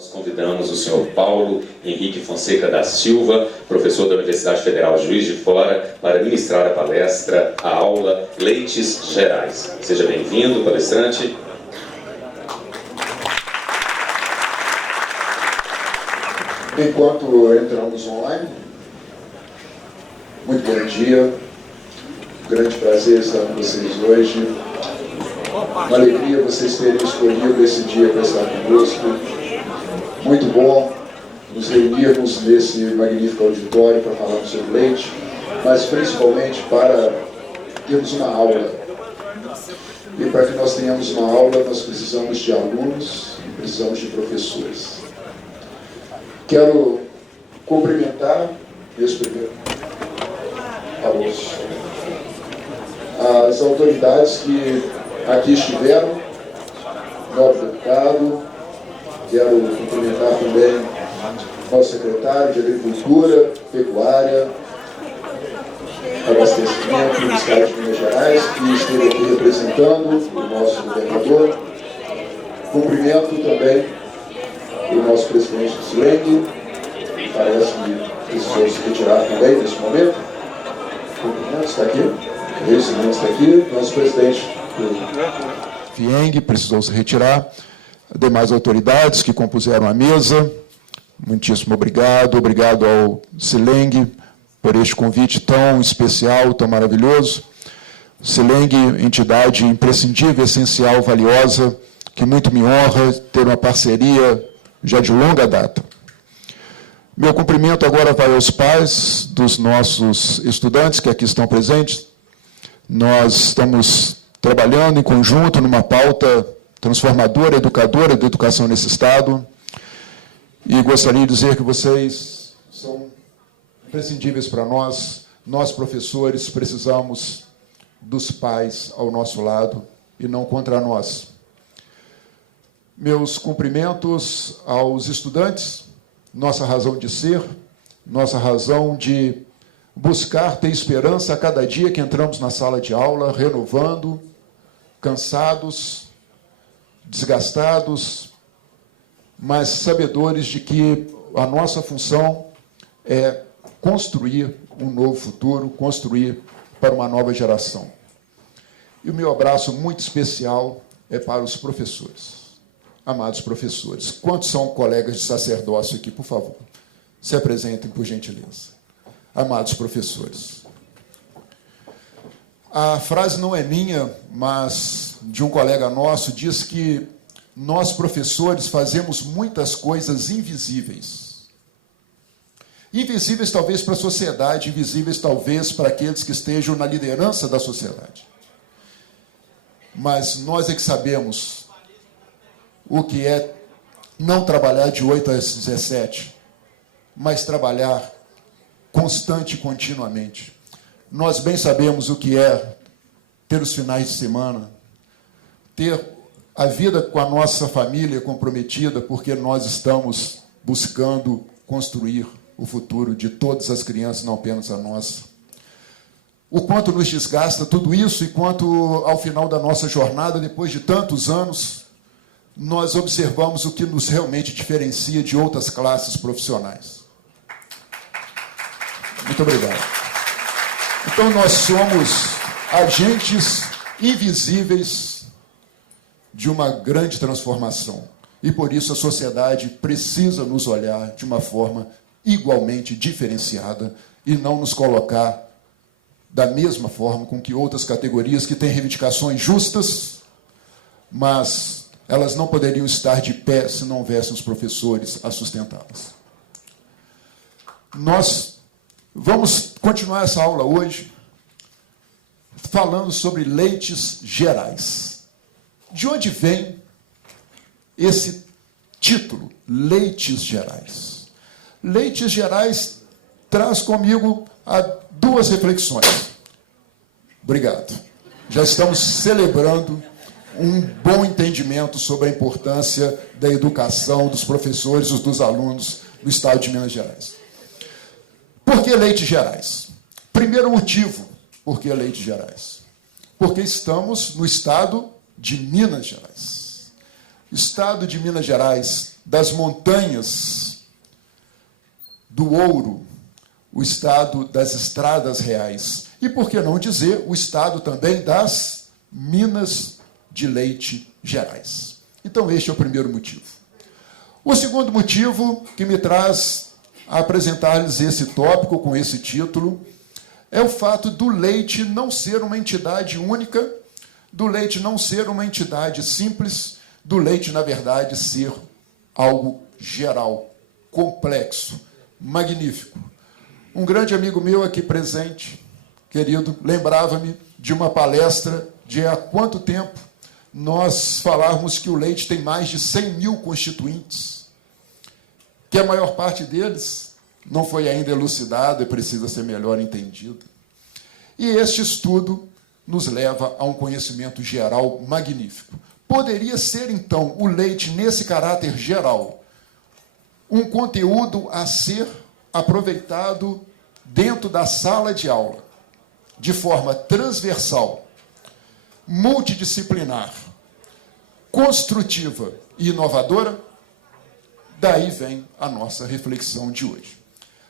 Nós convidamos o senhor Paulo Henrique Fonseca da Silva, professor da Universidade Federal Juiz de Fora, para ministrar a palestra, a aula Leites Gerais. Seja bem-vindo, palestrante. Enquanto entramos online, muito bom dia, grande prazer estar com vocês hoje, uma alegria vocês terem escolhido esse dia para estar conosco, muito bom nos reunirmos nesse magnífico auditório para falarmos sobre leite, mas principalmente para termos uma aula. E para que nós tenhamos uma aula, nós precisamos de alunos e precisamos de professores. Quero cumprimentar, as autoridades que aqui estiveram, nobre deputado, quero cumprimentar também nosso secretário de Agricultura, Pecuária, Abastecimento do Estado de Minas Gerais, que esteve aqui representando o nosso governador. Cumprimento também o nosso presidente do SILENG, parece que precisou se retirar também nesse momento. Cumprimento, está aqui. Esse não está aqui. Nosso presidente do FIENG precisou se retirar. Demais autoridades que compuseram a mesa, muitíssimo obrigado. Obrigado ao SILENG por este convite tão especial, tão maravilhoso. SILENG, entidade imprescindível, essencial, valiosa, que muito me honra ter uma parceria já de longa data. Meu cumprimento agora vai aos pais dos nossos estudantes que aqui estão presentes. Nós estamos trabalhando em conjunto numa pauta transformadora, educadora da educação nesse Estado. E gostaria de dizer que vocês são imprescindíveis para nós. Nós, professores, precisamos dos pais ao nosso lado e não contra nós. Meus cumprimentos aos estudantes, nossa razão de ser, nossa razão de buscar ter esperança a cada dia que entramos na sala de aula, renovando, cansados, desgastados, mas sabedores de que a nossa função é construir um novo futuro, construir para uma nova geração. E o meu abraço muito especial é para os professores. Amados professores, quantos são colegas de sacerdócio aqui, por favor? Se apresentem, por gentileza. Amados professores. A frase não é minha, mas de um colega nosso, diz que nós, professores, fazemos muitas coisas invisíveis. Invisíveis, talvez, para a sociedade, invisíveis, talvez, para aqueles que estejam na liderança da sociedade. Mas nós é que sabemos o que é não trabalhar de 8 às 17, mas trabalhar constante e continuamente. Nós bem sabemos o que é ter os finais de semana, ter a vida com a nossa família comprometida, porque nós estamos buscando construir o futuro de todas as crianças, não apenas a nossa. O quanto nos desgasta tudo isso, e quanto ao final da nossa jornada, depois de tantos anos, nós observamos o que nos realmente diferencia de outras classes profissionais. Muito obrigado. Então, nós somos agentes invisíveis de uma grande transformação. E, por isso, a sociedade precisa nos olhar de uma forma igualmente diferenciada e não nos colocar da mesma forma com que outras categorias que têm reivindicações justas, mas elas não poderiam estar de pé se não houvessem os professores a sustentá-las. Nós vamos continuar essa aula hoje falando sobre leites gerais. De onde vem esse título, Leites Gerais? Leites Gerais traz comigo duas reflexões. Obrigado. Já estamos celebrando um bom entendimento sobre a importância da educação dos professores e dos alunos no Estado de Minas Gerais. Por que Leites Gerais? Primeiro motivo, por que Leites Gerais? Porque estamos no Estado de Minas Gerais. Estado de Minas Gerais, das montanhas do ouro, o estado das estradas reais. E, por que não dizer, o estado também das Minas de Leite Gerais. Então, este é o primeiro motivo. O segundo motivo que me traz a apresentar-lhes esse tópico com esse título é o fato do leite não ser uma entidade única, do leite não ser uma entidade simples, do leite, na verdade, ser algo geral, complexo, magnífico. Um grande amigo meu aqui presente, querido, lembrava-me de uma palestra de há quanto tempo nós falarmos que o leite tem mais de 100 mil constituintes, que a maior parte deles não foi ainda elucidada e precisa ser melhor entendida. E este estudo nos leva a um conhecimento geral magnífico. Poderia ser, então, o leite, nesse caráter geral, um conteúdo a ser aproveitado dentro da sala de aula, de forma transversal, multidisciplinar, construtiva e inovadora? Daí vem a nossa reflexão de hoje.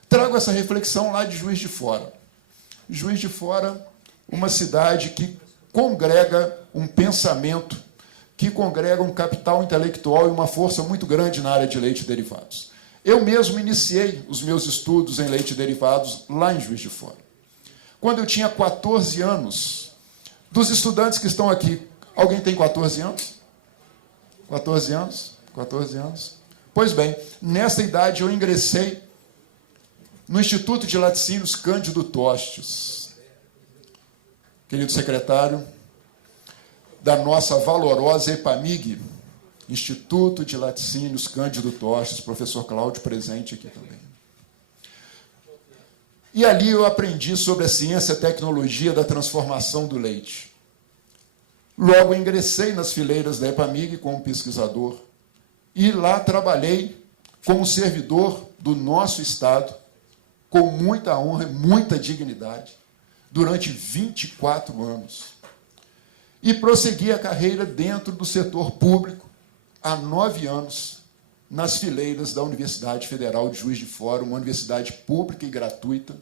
Trago essa reflexão lá de Juiz de Fora. Juiz de Fora, uma cidade que congrega um pensamento, que congrega um capital intelectual e uma força muito grande na área de leite e derivados. Eu mesmo iniciei os meus estudos em leite e derivados lá em Juiz de Fora. Quando eu tinha 14 anos, dos estudantes que estão aqui, alguém tem 14 anos? 14 anos? 14 anos? Pois bem, nessa idade eu ingressei no Instituto de Laticínios Cândido Tostes. Querido secretário da nossa valorosa EPAMIG, Instituto de Laticínios Cândido Tostes, professor Cláudio presente aqui também. E ali eu aprendi sobre a ciência e a tecnologia da transformação do leite. Logo ingressei nas fileiras da EPAMIG como pesquisador e lá trabalhei como servidor do nosso Estado, com muita honra e muita dignidade, durante 24 anos. E prossegui a carreira dentro do setor público há 9 anos, nas fileiras da Universidade Federal de Juiz de Fora, uma universidade pública e gratuita,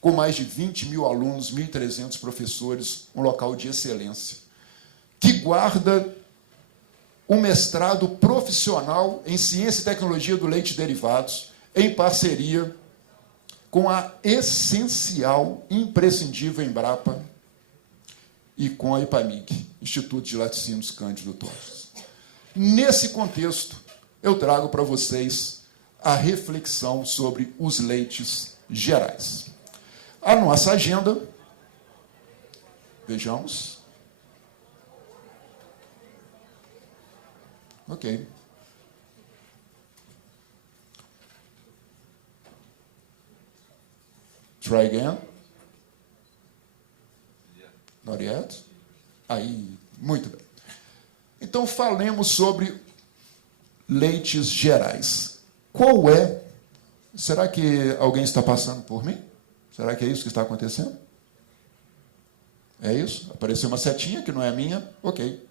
com mais de 20 mil alunos, 1.300 professores, um local de excelência, que guarda um mestrado profissional em Ciência e Tecnologia do Leite e Derivados, em parceria com a essencial, imprescindível Embrapa e com a EPAMIG, Instituto de Laticínios Cândido Tostes. Nesse contexto, eu trago para vocês a reflexão sobre os leites gerais. A nossa agenda, vejamos. Ok. Try again. Not yet? Aí, muito bem. Então, falemos sobre leites gerais. Qual é? Será que alguém está passando por mim? Será que é isso que está acontecendo? É isso? Apareceu uma setinha que não é a minha? Ok.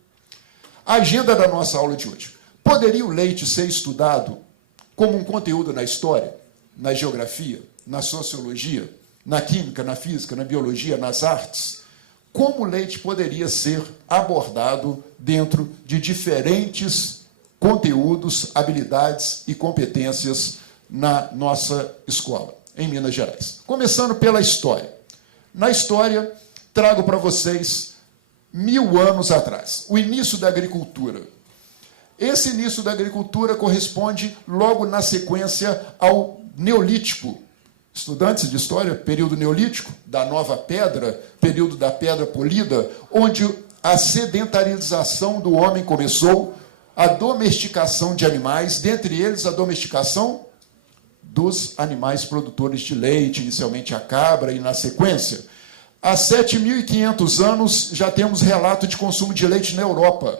A agenda da nossa aula de hoje. Poderia o leite ser estudado como um conteúdo na história, na geografia, na sociologia, na química, na física, na biologia, nas artes? Como o leite poderia ser abordado dentro de diferentes conteúdos, habilidades e competências na nossa escola, em Minas Gerais? Começando pela história. Na história, trago para vocês 1000 anos atrás, o início da agricultura. Esse início da agricultura corresponde logo na sequência ao Neolítico. Estudantes de história, período neolítico, da nova pedra, período da pedra polida, onde a sedentarização do homem começou, a domesticação de animais, dentre eles a domesticação dos animais produtores de leite, inicialmente a cabra e na sequência. Há 7.500 anos já temos relato de consumo de leite na Europa,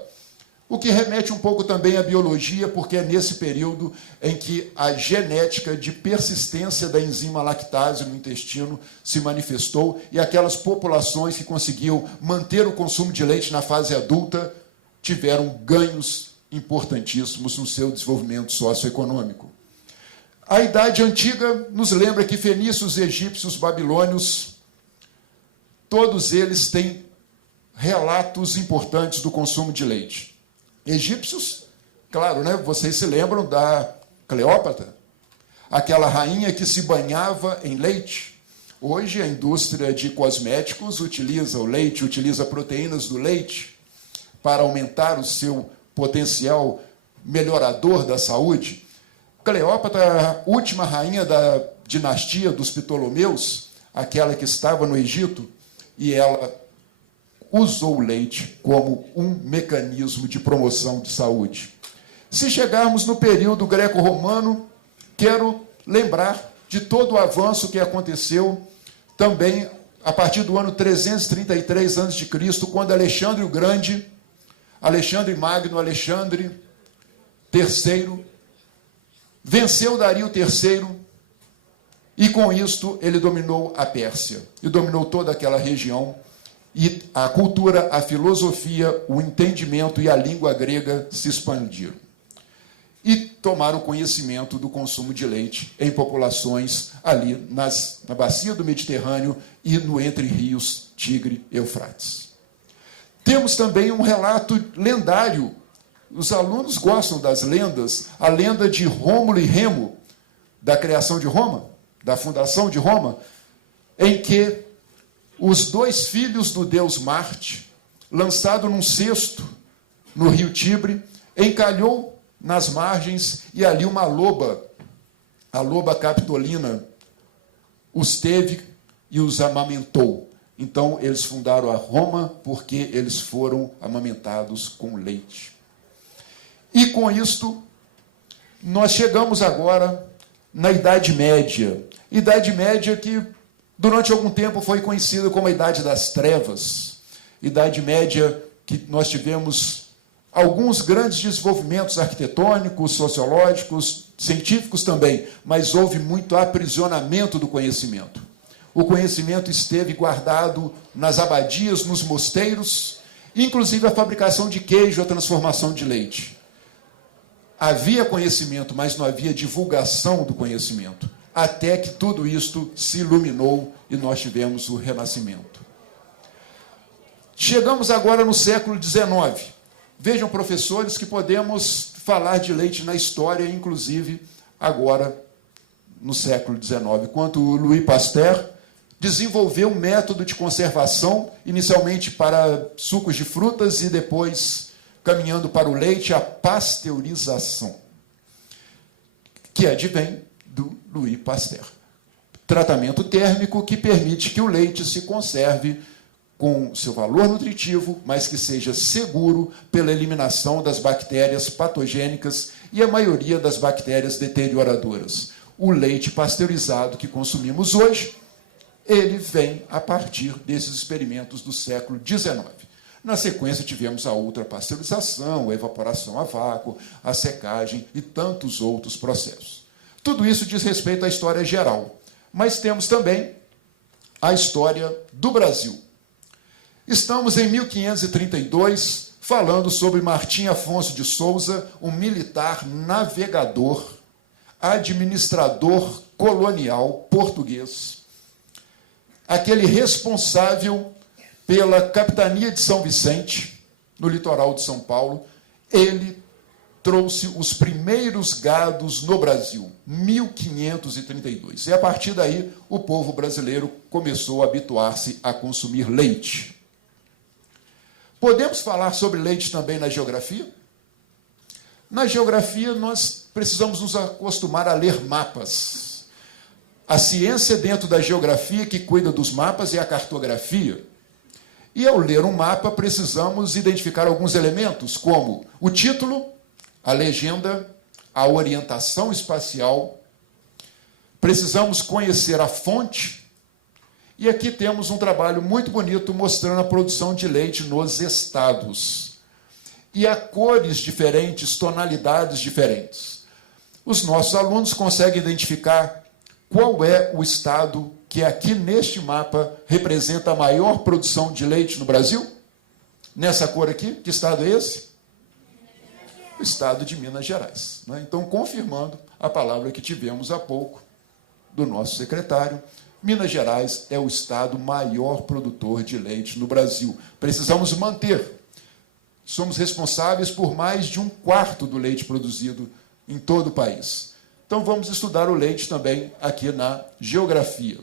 o que remete um pouco também à biologia, porque é nesse período em que a genética de persistência da enzima lactase no intestino se manifestou e aquelas populações que conseguiam manter o consumo de leite na fase adulta tiveram ganhos importantíssimos no seu desenvolvimento socioeconômico. A Idade Antiga nos lembra que fenícios, egípcios, babilônios, todos eles têm relatos importantes do consumo de leite. Egípcios, claro, né? Vocês se lembram da Cleópatra, aquela rainha que se banhava em leite. Hoje a indústria de cosméticos utiliza o leite, utiliza proteínas do leite para aumentar o seu potencial melhorador da saúde. Cleópatra, a última rainha da dinastia dos Ptolomeus, aquela que estava no Egito, e ela usou o leite como um mecanismo de promoção de saúde. Se chegarmos no período greco-romano, quero lembrar de todo o avanço que aconteceu também a partir do ano 333 a.C., quando Alexandre o Grande, Alexandre Magno, Alexandre III, venceu Dario III, e com isto ele dominou a Pérsia, e dominou toda aquela região, e a cultura, a filosofia, o entendimento e a língua grega se expandiram. E tomaram conhecimento do consumo de leite em populações ali na bacia do Mediterrâneo e no entre rios Tigre e Eufrates. Temos também um relato lendário. Os alunos gostam das lendas. A lenda de Rômulo e Remo, da criação de Roma, da fundação de Roma, em que os dois filhos do deus Marte, lançado num cesto no rio Tibre, encalhou nas margens, e ali uma loba, a loba Capitolina, os teve e os amamentou. Então, eles fundaram a Roma porque eles foram amamentados com leite. E, com isto, nós chegamos agora na Idade Média. Idade Média que, durante algum tempo, foi conhecida como a Idade das Trevas. Idade Média que nós tivemos alguns grandes desenvolvimentos arquitetônicos, sociológicos, científicos também, mas houve muito aprisionamento do conhecimento. O conhecimento esteve guardado nas abadias, nos mosteiros, inclusive a fabricação de queijo, a transformação de leite. Havia conhecimento, mas não havia divulgação do conhecimento, até que tudo isto se iluminou e nós tivemos o Renascimento. Chegamos agora no século XIX. Vejam, professores, que podemos falar de leite na história, inclusive agora no século XIX, quando Louis Pasteur desenvolveu um método de conservação, inicialmente para sucos de frutas e depois, caminhando para o leite, a pasteurização, que advém do Louis Pasteur. Tratamento térmico que permite que o leite se conserve com seu valor nutritivo, mas que seja seguro pela eliminação das bactérias patogênicas e a maioria das bactérias deterioradoras. O leite pasteurizado que consumimos hoje, ele vem a partir desses experimentos do século XIX. Na sequência, tivemos a ultrapasteurização, a evaporação a vácuo, a secagem e tantos outros processos. Tudo isso diz respeito à história geral, mas temos também a história do Brasil. Estamos em 1532, falando sobre Martim Afonso de Souza, um militar navegador, administrador colonial português, aquele responsável pela capitania de São Vicente, no litoral de São Paulo. Ele trouxe os primeiros gados no Brasil, 1532. E, a partir daí, o povo brasileiro começou a habituar-se a consumir leite. Podemos falar sobre leite também na geografia? Na geografia, nós precisamos nos acostumar a ler mapas. A ciência dentro da geografia que cuida dos mapas é a cartografia. E, ao ler um mapa, precisamos identificar alguns elementos, como o título, a legenda, a orientação espacial. Precisamos conhecer a fonte. E aqui temos um trabalho muito bonito mostrando a produção de leite nos estados. E há cores diferentes, tonalidades diferentes. Os nossos alunos conseguem identificar qual é o estado que aqui neste mapa representa a maior produção de leite no Brasil? Nessa cor aqui, que estado é esse? o estado de Minas Gerais. Né? Então, confirmando a palavra que tivemos há pouco do nosso secretário, Minas Gerais é o estado maior produtor de leite no Brasil. Precisamos manter. Somos responsáveis por mais de 1/4 do leite produzido em todo o país. Então, vamos estudar o leite também aqui na geografia.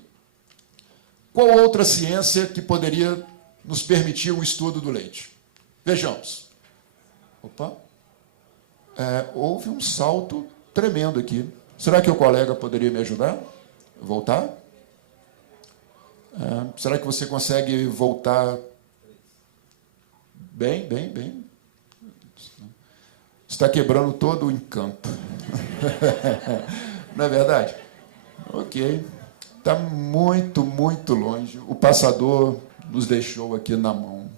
Qual outra ciência que poderia nos permitir o estudo do leite? Vejamos. Opa. Houve um salto tremendo aqui. Será que o colega poderia me ajudar? Voltar? Será que você consegue voltar bem? Está quebrando todo o encanto. Não é verdade? Ok. Está muito, muito longe. O passador nos deixou aqui na mão.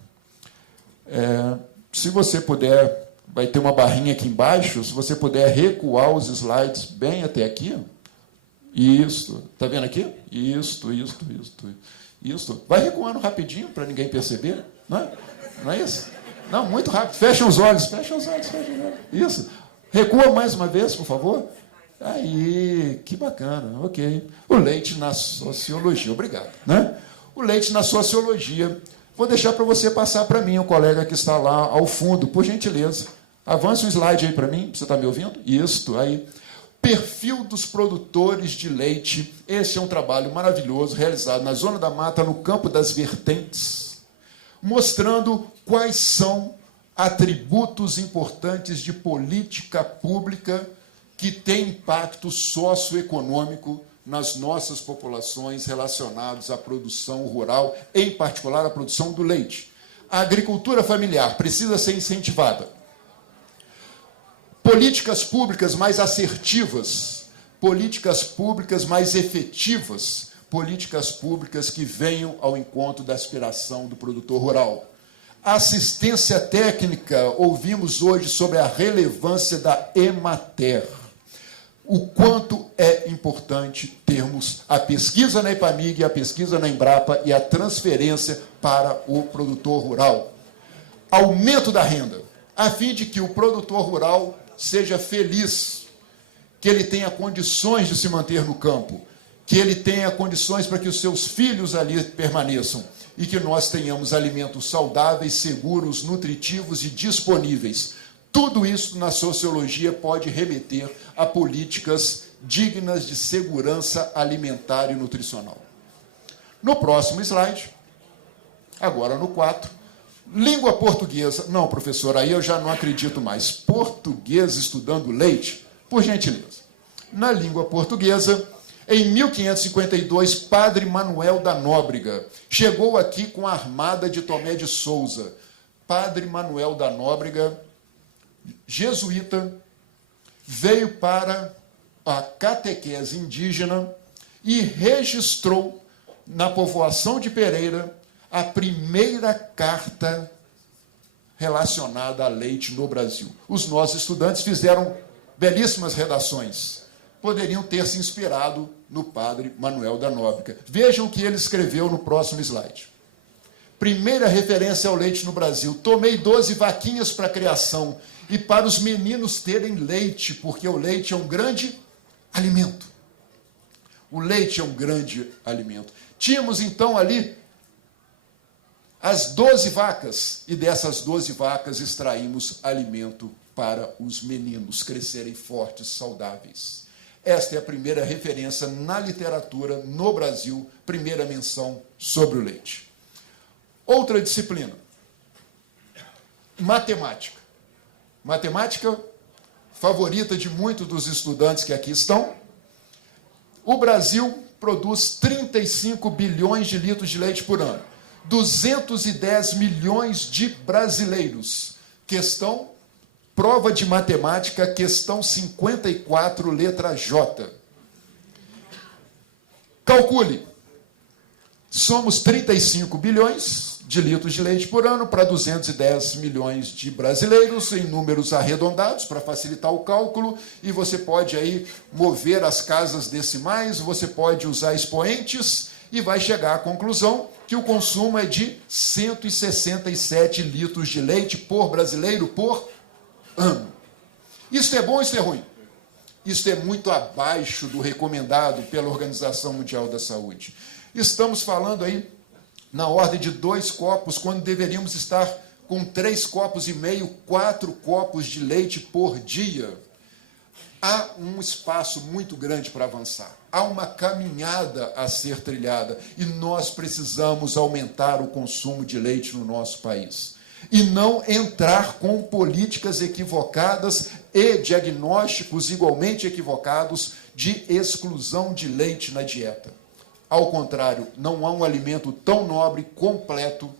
Se você puder, vai ter uma barrinha aqui embaixo, se você puder recuar os slides bem até aqui. Isso. Está vendo aqui? Isso. Vai recuando rapidinho para ninguém perceber. Não é isso? Não, muito rápido. Fecha os olhos. Isso. Recua mais uma vez, por favor. Aí, que bacana. Ok. O leite na sociologia. Obrigado. Né? O leite na sociologia. Vou deixar para você passar para mim, o colega que está lá ao fundo, por gentileza. Avance um slide aí para mim. Você está me ouvindo? Isso. Aí. Perfil dos produtores de leite. Esse é um trabalho maravilhoso, realizado na Zona da Mata, no Campo das Vertentes, mostrando quais são atributos importantes de política pública que têm impacto socioeconômico nas nossas populações relacionados à produção rural, em particular a produção do leite. A agricultura familiar precisa ser incentivada. Políticas públicas mais assertivas, políticas públicas mais efetivas, políticas públicas que venham ao encontro da aspiração do produtor rural. Assistência técnica, ouvimos hoje sobre a relevância da Emater. O quanto é importante termos a pesquisa na Epamig, a pesquisa na Embrapa e a transferência para o produtor rural. Aumento da renda, a fim de que o produtor rural seja feliz, que ele tenha condições de se manter no campo, que ele tenha condições para que os seus filhos ali permaneçam e que nós tenhamos alimentos saudáveis, seguros, nutritivos e disponíveis. Tudo isso na sociologia pode remeter a políticas dignas de segurança alimentar e nutricional. No próximo slide, agora no 4, língua portuguesa. Não, professor, aí eu já não acredito mais. Português estudando leite? Por gentileza. Na língua portuguesa, em 1552, Padre Manuel da Nóbrega chegou aqui com a armada de Tomé de Souza. Padre Manuel da Nóbrega, jesuíta, veio para a catequese indígena e registrou na povoação de Pereira a primeira carta relacionada a leite no Brasil. Os nossos estudantes fizeram belíssimas redações. Poderiam ter se inspirado no Padre Manuel da Nóbrega. Vejam o que ele escreveu no próximo slide. Primeira referência ao leite no Brasil. Tomei 12 vaquinhas para a criação e para os meninos terem leite, porque o leite é um grande alimento. O leite é um grande alimento. Tínhamos, então, ali as 12 vacas, e dessas 12 vacas extraímos alimento para os meninos crescerem fortes, saudáveis. Esta é a primeira referência na literatura no Brasil, primeira menção sobre o leite. Outra disciplina, matemática. Matemática favorita de muitos dos estudantes que aqui estão. O Brasil produz 35 bilhões de litros de leite por ano. 210 milhões de brasileiros. Questão, prova de matemática, questão 54, letra J. Calcule. Somos 35 bilhões de litros de leite por ano para 210 milhões de brasileiros, em números arredondados, para facilitar o cálculo, e você pode aí mover as casas decimais, você pode usar expoentes, e vai chegar à conclusão que o consumo é de 167 litros de leite por brasileiro por ano. Isto é bom ou isto é ruim? Isto é muito abaixo do recomendado pela Organização Mundial da Saúde. Estamos falando aí na ordem de 2 copos, quando deveríamos estar com 3,5 copos, 4 copos de leite por dia. Há um espaço muito grande para avançar. Há uma caminhada a ser trilhada e nós precisamos aumentar o consumo de leite no nosso país. E não entrar com políticas equivocadas e diagnósticos igualmente equivocados de exclusão de leite na dieta. Ao contrário, não há um alimento tão nobre, completo,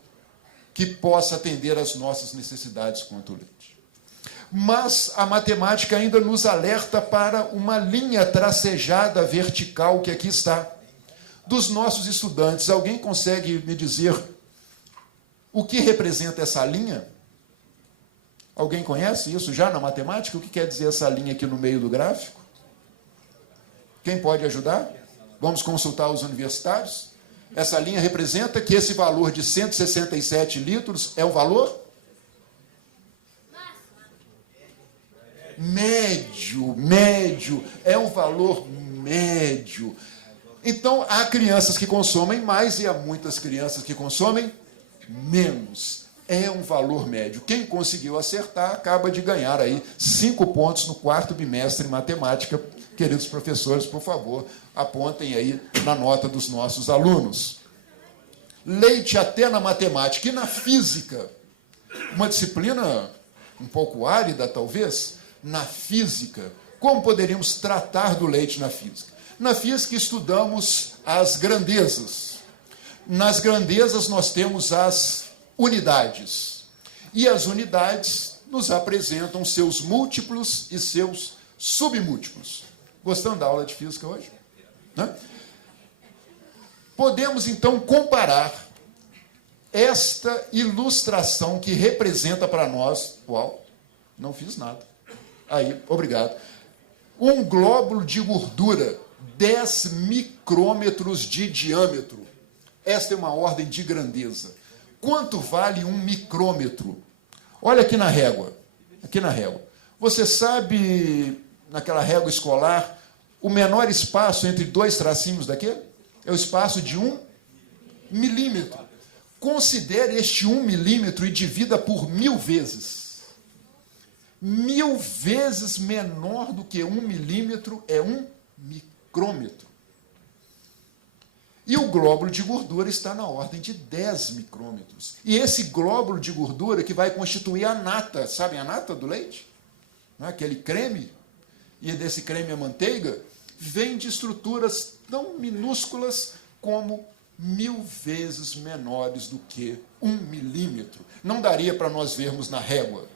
que possa atender às nossas necessidades quanto o leite. Mas a matemática ainda nos alerta para uma linha tracejada vertical que aqui está. Dos nossos estudantes, alguém consegue me dizer o que representa essa linha? Alguém conhece isso já na matemática? O que quer dizer essa linha aqui no meio do gráfico? Quem pode ajudar? Vamos consultar os universitários? Essa linha representa que esse valor de 167 litros é o valor médio, é um valor médio. Então, há crianças que consomem mais e há muitas crianças que consomem menos. É um valor médio. Quem conseguiu acertar acaba de ganhar aí 5 pontos no 4º bimestre em matemática. Queridos professores, por favor, apontem aí na nota dos nossos alunos. Leite até na matemática e na física. Uma disciplina um pouco árida, talvez, na física. Como poderíamos tratar do leite na física? Na física estudamos as grandezas. Nas grandezas nós temos as unidades. E as unidades nos apresentam seus múltiplos e seus submúltiplos. Gostando da aula de física hoje? Né? Podemos, então, comparar esta ilustração que representa para nós... Uau, não fiz nada. Aí, obrigado. Um glóbulo de gordura, 10 micrômetros de diâmetro. Esta é uma ordem de grandeza. Quanto vale um micrômetro? Olha aqui na régua. Aqui na régua. Você sabe, naquela régua escolar, o menor espaço entre 2 tracinhos daquele? É o espaço de 1 milímetro. Considere este 1 milímetro e divida por 1000 vezes. 1000 vezes menor do que 1 milímetro é 1 micrômetro. E o glóbulo de gordura está na ordem de 10 micrômetros. E esse glóbulo de gordura que vai constituir a nata, sabem a nata do leite? Não é? Aquele creme, e desse creme a manteiga, vem de estruturas tão minúsculas como 1000 vezes menores do que 1 milímetro. Não daria para nós vermos na régua.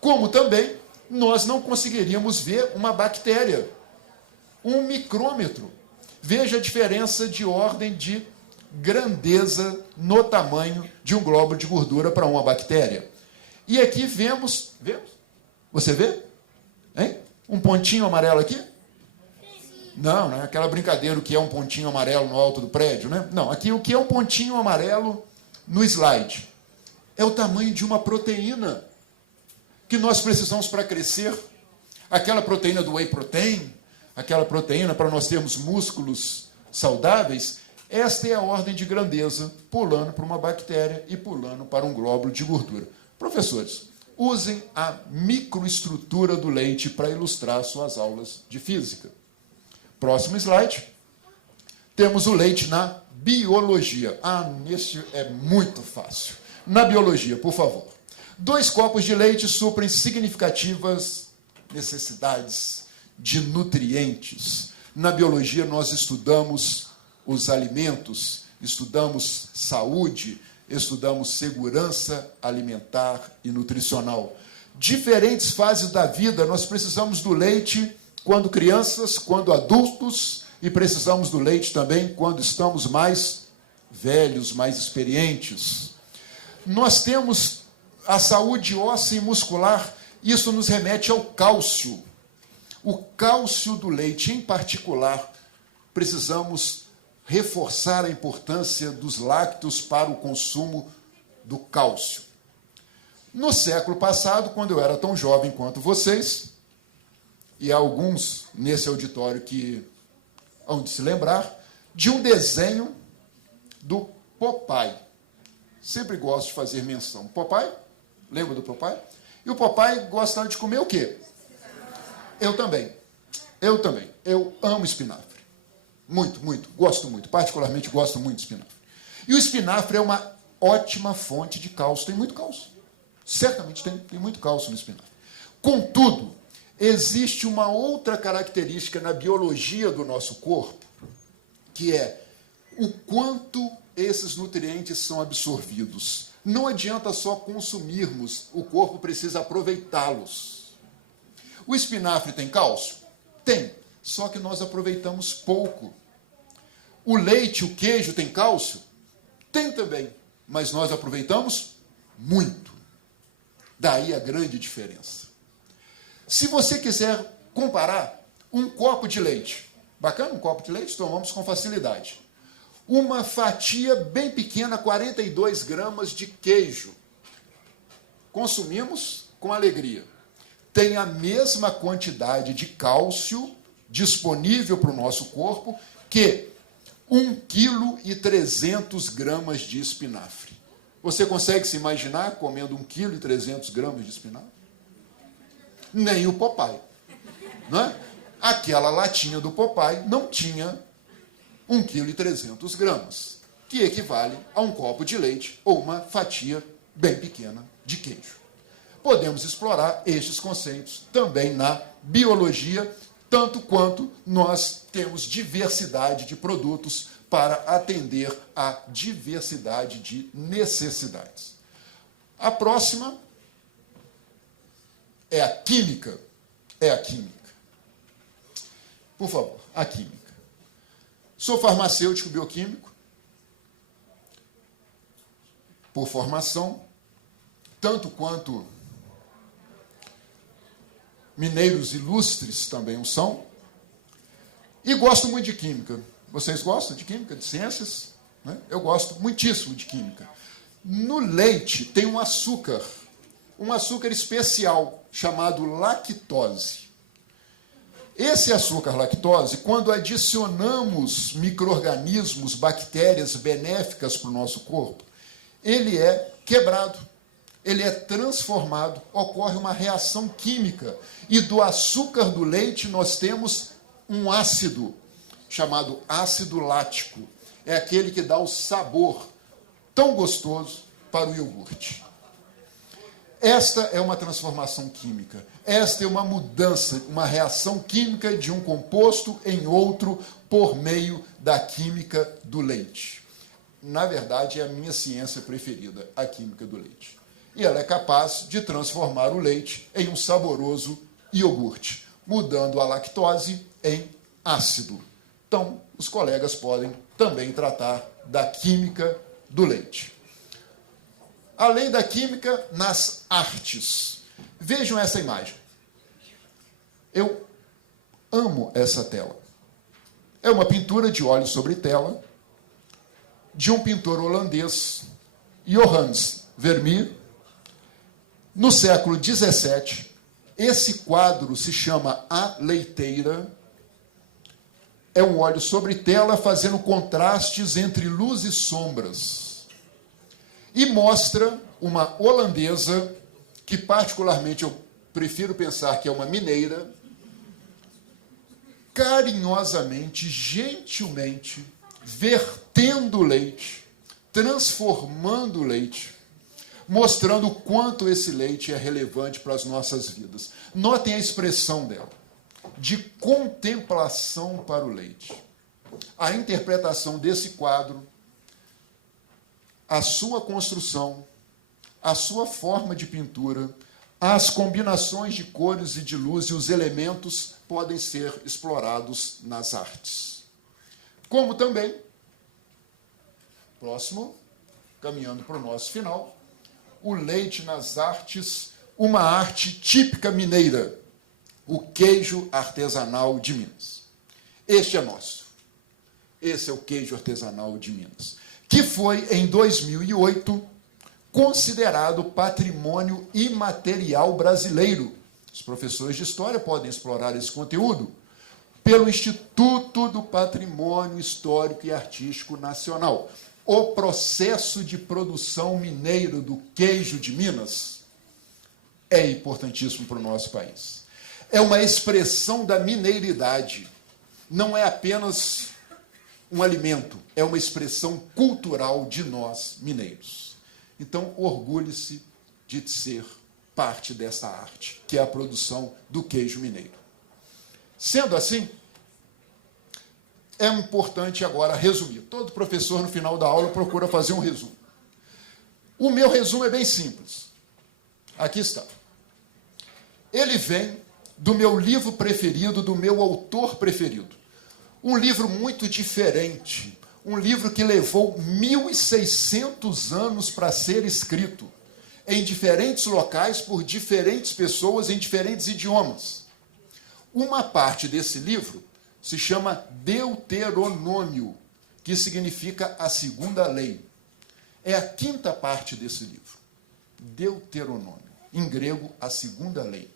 Como também nós não conseguiríamos ver uma bactéria. 1 micrômetro. Veja a diferença de ordem de grandeza no tamanho de um glóbulo de gordura para uma bactéria. E aqui vemos... Você vê? Hein? Um pontinho amarelo aqui? Não, não é aquela brincadeira que é um pontinho amarelo no alto do prédio, né? Não, aqui o que é um pontinho amarelo no slide? É o tamanho de uma proteína que nós precisamos para crescer. Aquela proteína do whey protein, aquela proteína para nós termos músculos saudáveis, esta é a ordem de grandeza, pulando para uma bactéria e pulando para um glóbulo de gordura. Professores, usem a microestrutura do leite para ilustrar suas aulas de física. Próximo slide. Temos o leite na biologia. Nesse é muito fácil. Na biologia, por favor. 2 copos de leite suprem significativas necessidades de nutrientes. Na biologia, nós estudamos os alimentos, estudamos saúde, estudamos segurança alimentar e nutricional. Diferentes fases da vida, nós precisamos do leite quando crianças, quando adultos, e precisamos do leite também quando estamos mais velhos, mais experientes. Nós temos a saúde óssea e muscular, isso nos remete ao cálcio. O cálcio do leite, em particular, precisamos reforçar a importância dos lácteos para o consumo do cálcio. No século passado, quando eu era tão jovem quanto vocês, e há alguns nesse auditório que hão de se lembrar, de um desenho do Popeye. Sempre gosto de fazer menção. Popeye? Lembra do Popeye? E o Popeye gostava de comer o quê? Eu também. Eu também. Eu amo espinafre. Muito, muito. Gosto muito. Particularmente gosto muito de espinafre. E o espinafre é uma ótima fonte de cálcio. Tem muito cálcio. Certamente tem muito cálcio no espinafre. Contudo, existe uma outra característica na biologia do nosso corpo, que é o quanto esses nutrientes são absorvidos. Não adianta só consumirmos, o corpo precisa aproveitá-los. O espinafre tem cálcio? Tem, só que nós aproveitamos pouco. O leite, o queijo tem cálcio? Tem também, mas nós aproveitamos muito. Daí a grande diferença. Se você quiser comparar um copo de leite, bacana um copo de leite, tomamos com facilidade. Uma fatia bem pequena, 42 gramas de queijo. Consumimos com alegria. Tem a mesma quantidade de cálcio disponível para o nosso corpo que 1,3 kg de espinafre. Você consegue se imaginar comendo 1,3 kg de espinafre? Nem o Popeye. Não é? Aquela latinha do Popeye não tinha 1,3 kg, que equivale a um copo de leite ou uma fatia bem pequena de queijo. Podemos explorar estes conceitos também na biologia, tanto quanto nós temos diversidade de produtos para atender à diversidade de necessidades. A próxima é a química. É a química. Por favor, a química. Sou farmacêutico bioquímico, por formação, tanto quanto mineiros ilustres também o são, e gosto muito de química. Vocês gostam de química, de ciências? Né? Eu gosto muitíssimo de química. No leite tem um açúcar especial, chamado lactose. Esse açúcar lactose, quando adicionamos micro-organismos, bactérias benéficas para o nosso corpo, ele é quebrado, ele é transformado, ocorre uma reação química. E do açúcar do leite nós temos um ácido, chamado ácido lático. É aquele que dá o sabor tão gostoso para o iogurte. Esta é uma transformação química. Esta é uma mudança, uma reação química de um composto em outro por meio da química do leite. Na verdade, é a minha ciência preferida, a química do leite. E ela é capaz de transformar o leite em um saboroso iogurte, mudando a lactose em ácido. Então, os colegas podem também tratar da química do leite. Além da química, nas artes. Vejam essa imagem. Eu amo essa tela. É uma pintura de óleo sobre tela de um pintor holandês, Johannes Vermeer. No século XVII, esse quadro se chama A Leiteira. É um óleo sobre tela fazendo contrastes entre luz e sombras. E mostra uma holandesa, que particularmente eu prefiro pensar que é uma mineira, carinhosamente, gentilmente, vertendo leite, transformando o leite, mostrando o quanto esse leite é relevante para as nossas vidas. Notem a expressão dela, de contemplação para o leite. A interpretação desse quadro, a sua construção, a sua forma de pintura, as combinações de cores e de luz e os elementos podem ser explorados nas artes. Como também, próximo, caminhando para o nosso final, o leite nas artes, uma arte típica mineira, o queijo artesanal de Minas. Este é nosso. Esse é o queijo artesanal de Minas, que foi, em 2008, considerado patrimônio imaterial brasileiro Os professores de história podem explorar esse conteúdo pelo Instituto do Patrimônio Histórico e Artístico Nacional. O processo de produção mineiro do queijo de Minas é importantíssimo para o nosso país. É uma expressão da mineiridade. Não é apenas um alimento, é uma expressão cultural de nós, mineiros. Então, orgulhe-se de ser parte dessa arte, que é a produção do queijo mineiro. Sendo assim, é importante agora resumir. Todo professor, no final da aula, procura fazer um resumo. O meu resumo é bem simples. Aqui está. Ele vem do meu livro preferido, do meu autor preferido. Um livro muito diferente. Um livro que levou 1.600 anos para ser escrito, em diferentes locais, por diferentes pessoas, em diferentes idiomas. Uma parte desse livro se chama Deuteronômio, que significa a segunda lei. É a quinta parte desse livro. Deuteronômio. Em grego, a segunda lei.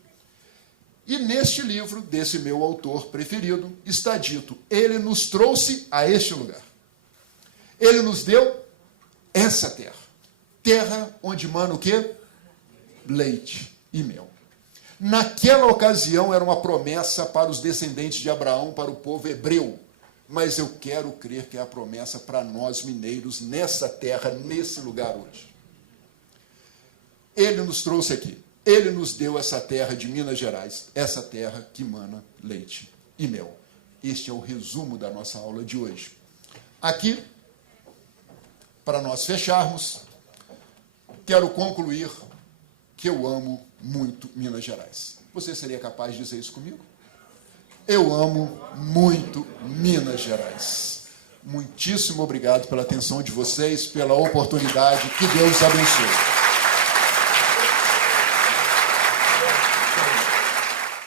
E neste livro, desse meu autor preferido, está dito: ele nos trouxe a este lugar. Ele nos deu essa terra. Terra onde mana o quê? Leite e mel. Naquela ocasião era uma promessa para os descendentes de Abraão, para o povo hebreu. Mas eu quero crer que é a promessa para nós mineiros, nessa terra, nesse lugar hoje. Ele nos trouxe aqui. Ele nos deu essa terra de Minas Gerais, essa terra que mana leite e mel. Este é o resumo da nossa aula de hoje. Aqui, para nós fecharmos, quero concluir que eu amo muito Minas Gerais. Você seria capaz de dizer isso comigo? Eu amo muito Minas Gerais. Muitíssimo obrigado pela atenção de vocês, pela oportunidade. Que Deus abençoe.